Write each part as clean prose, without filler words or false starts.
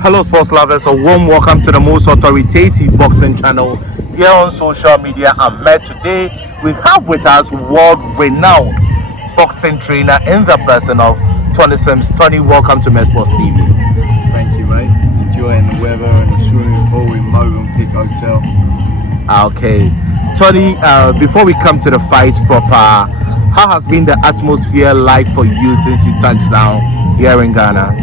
Hello, sports lovers. A warm welcome to the most authoritative boxing channel here on social media. I'm met today. We have with us world-renowned boxing trainer in the person of Tony Sims. Tony, welcome to Met Sports TV. Thank you, mate. Enjoying the weather and the swimming pool in Movenpick Hotel. Okay, Tony. Before we come to the fight proper, how has been the atmosphere like for you since you touched down here in Ghana?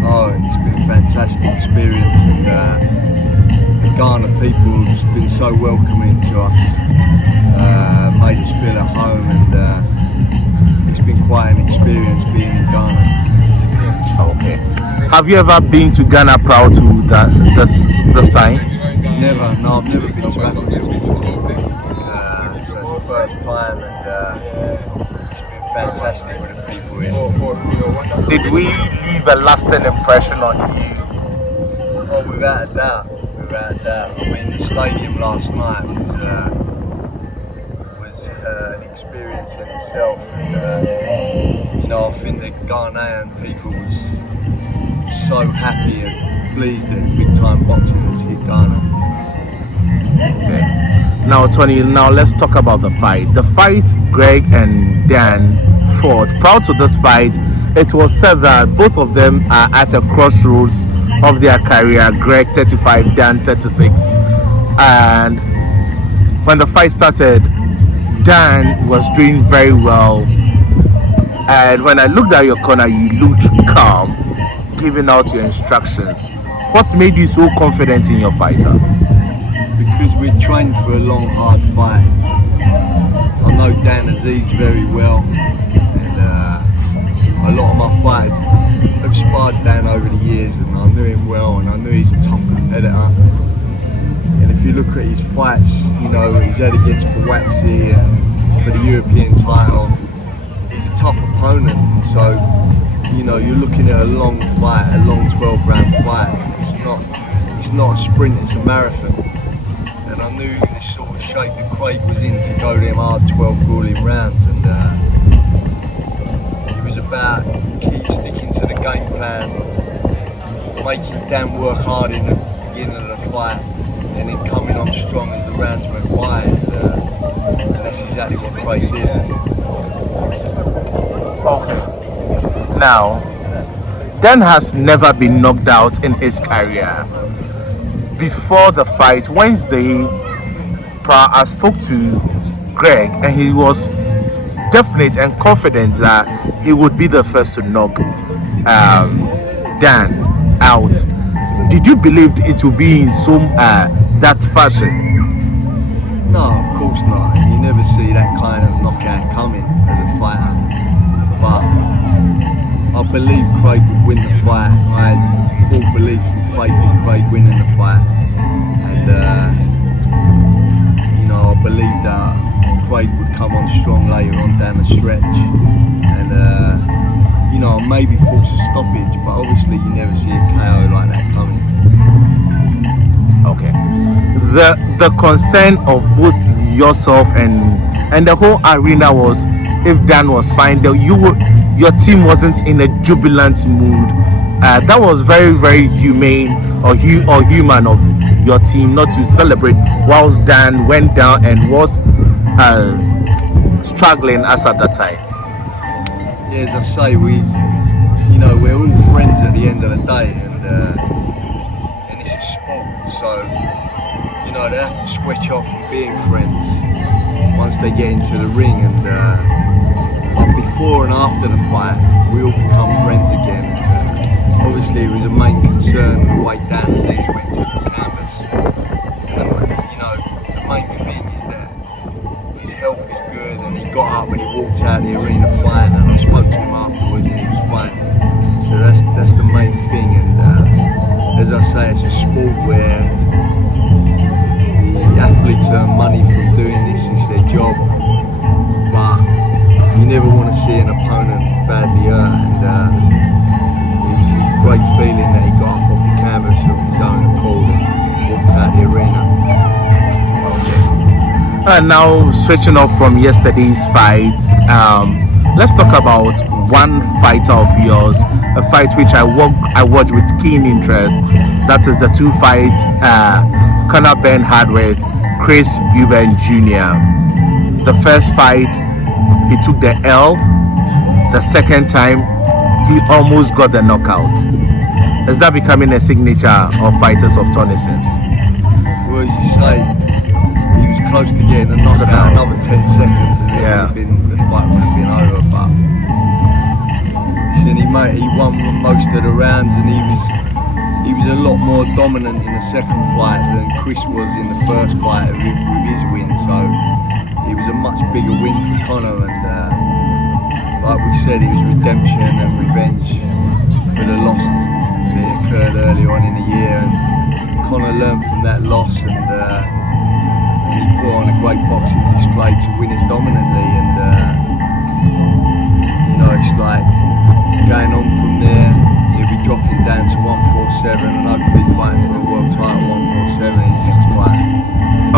Oh, it's been a fantastic experience, and the Ghana people have been so welcoming to us, made us feel at home, and it's been quite an experience being in Ghana. Okay. Have you ever been to Ghana prior to this time? Never, no, I've never been to Africa before, so it's the first time, and it's been fantastic with the people here. Did we leave a lasting impression on you? Oh, without a doubt, without a doubt. I mean, the stadium last night was an experience in itself, and I think the Ghanaian people was so happy and pleased that big time boxing has hit Ghana. Okay. Now, Tony, let's talk about the fight. The fight Greg and Dan fought. Prior to this fight, it was said that both of them are at a crossroads of their career. Greg 35, Dan 36. And when the fight started, Dan was doing very well. And when I looked at your corner, you looked calm, giving out your instructions. What made you so confident in your fighter? Because we trained for a long, hard fight. I know Dan Azeez very well, and a lot of my fighters have sparred Dan over the years, and I knew him well, and I knew he's a tough competitor. And if you look at his fights, you know, he's had against Buatsi for the European title. He's a tough opponent, and so, you know, you're looking at a long fight, a long 12-round fight. It's not a sprint, it's a marathon. And I knew the sort of shape that Craig was in to go them hard 12 grueling rounds, and it was about keep sticking to the game plan, making Dan work hard in the beginning of the fight, and then coming on strong as the rounds went by, and that's exactly what Craig did. Okay. Now, Dan has never been knocked out in his career. Before the fight, Wednesday, I spoke to Greg, and he was definite and confident that he would be the first to knock Dan out. Did you believe it would be in some that fashion? No, of course not. And you never see that kind of knockout coming as a fighter. But I believe Craig would win the fight. I had full belief and faith in Craig winning the fight, and you know, I believe that Craig would come on strong later on down the stretch, and you know, maybe force a stoppage, but obviously you never see a KO like that coming. Okay. The concern of both yourself and the whole arena was, if Dan was fine, that your team wasn't in a jubilant mood. That was very, very humane or human of your team not to celebrate whilst Dan went down and was struggling as at that time. Yeah, as I say, we're all friends at the end of the day, and it's a sport, so you know, they have to switch off from being friends once they get into the ring, and but before and after the fight, we all become friends again. Obviously, it was a main concern the way Dan Azeez went to the canvas. You know, the main thing is that his health is good, and he got up and he walked out the arena fine, and I spoke to him afterwards and he was fine. So that's the main thing, and as I say, it's a sport where the athletes earn money from doing this, it's their job, but you never want to see an opponent badly hurt, and great feeling that he got up off the canvas of his own accord and walked out the arena. And now switching off from yesterday's fight, let's talk about one fighter of yours, a fight which I watched with keen interest. That is the two fights Conor Benn had with Chris Eubank Jr. The first fight, he took the L. The second time, he almost got the knockout. Is that becoming a signature of fighters of Tony Sims? Well, as you say, he was close to getting a knockout, another 10 seconds, and the fight would have been over. But he won most of the rounds, and he was a lot more dominant in the second fight than Chris was in the first fight with his win. So it was a much bigger win for Conor, and like we said, it was redemption and revenge for the loss that occurred early on in the year. And Conor learned from that loss, and he put on a great boxing display to win it dominantly. And it's like going on from there. He'll be dropping down to 147 and hopefully fighting for a world title 147 in his next fight.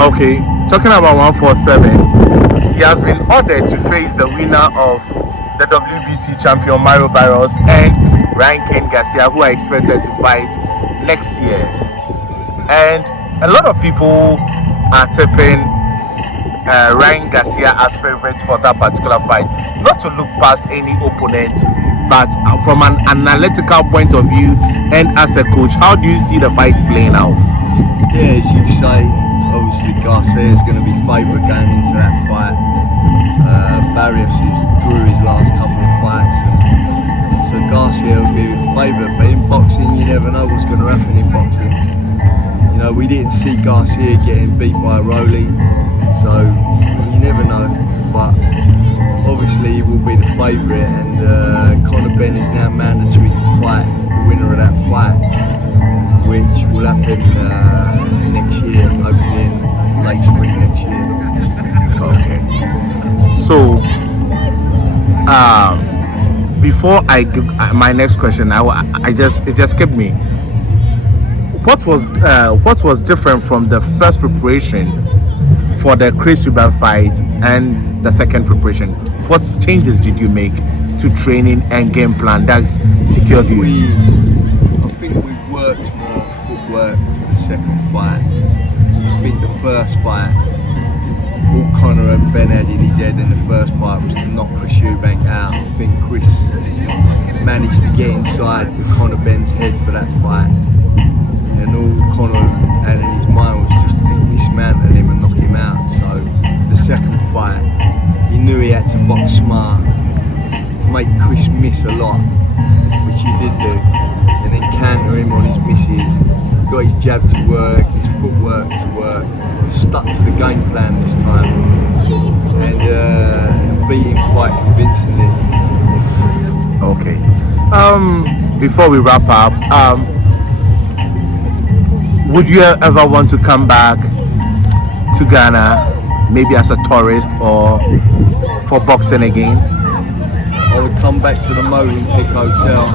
Okay, talking about 147, he has been ordered to face the winner of the WBC champion Mario Barros and Ryan Garcia, who are expected to fight next year. And a lot of people are tipping Ryan Garcia as favorite for that particular fight. Not to look past any opponent, but from an analytical point of view and as a coach, how do you see the fight playing out? Yeah, as you say, obviously Garcia is going to be favourite going into that fight. Barrios drew his last couple of fights, and so Garcia will be favourite. But in boxing, you never know what's going to happen in boxing. We didn't see Garcia getting beat by Rolly, so you never know. But obviously he will be the favourite, and Conor Benn is now mandatory to fight the winner of that fight, which will happen next year, hopefully in late spring next year. Okay. So, before I give my next question, it just kept me. What was different from the first preparation for the Chris Eubank fight and the second preparation? What changes did you make to training and game plan that secured you? I think we worked more on footwork for the second fight. I think the first fight, all Conor and Benn had in his head in the first fight was to knock Chris Eubank out. I think Chris managed to get inside Conor Benn's head for that fight, and all Conor had in his mind was just to dismantle him and knock him out. So the second fight, he knew he had to box smart, make Chris miss a lot, which he did do, and then counter him on his misses. Got his jab to work, his footwork to work, stuck to the game plan this time, and beat him quite convincingly. Okay. Before we wrap up, would you ever want to come back to Ghana, maybe as a tourist or for boxing again? I would come back to the Molenbeek Hotel,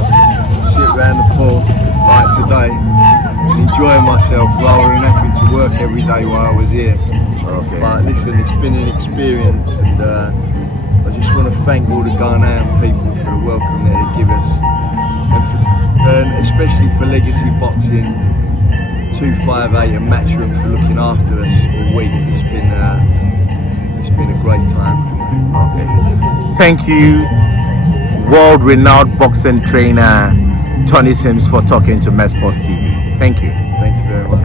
sit around the pool like today, and enjoy myself rather than having to work every day while I was here. Okay. But listen, it's been an experience, and I just want to thank all the Ghanaian people for the welcome that they give us, and especially for Legacy Boxing, 258 and Matchroom for looking after us all week. It's been a great time. Okay. Thank you, world-renowned boxing trainer Tony Sims, for talking to Mespos TV. Thank you. Thank you very much.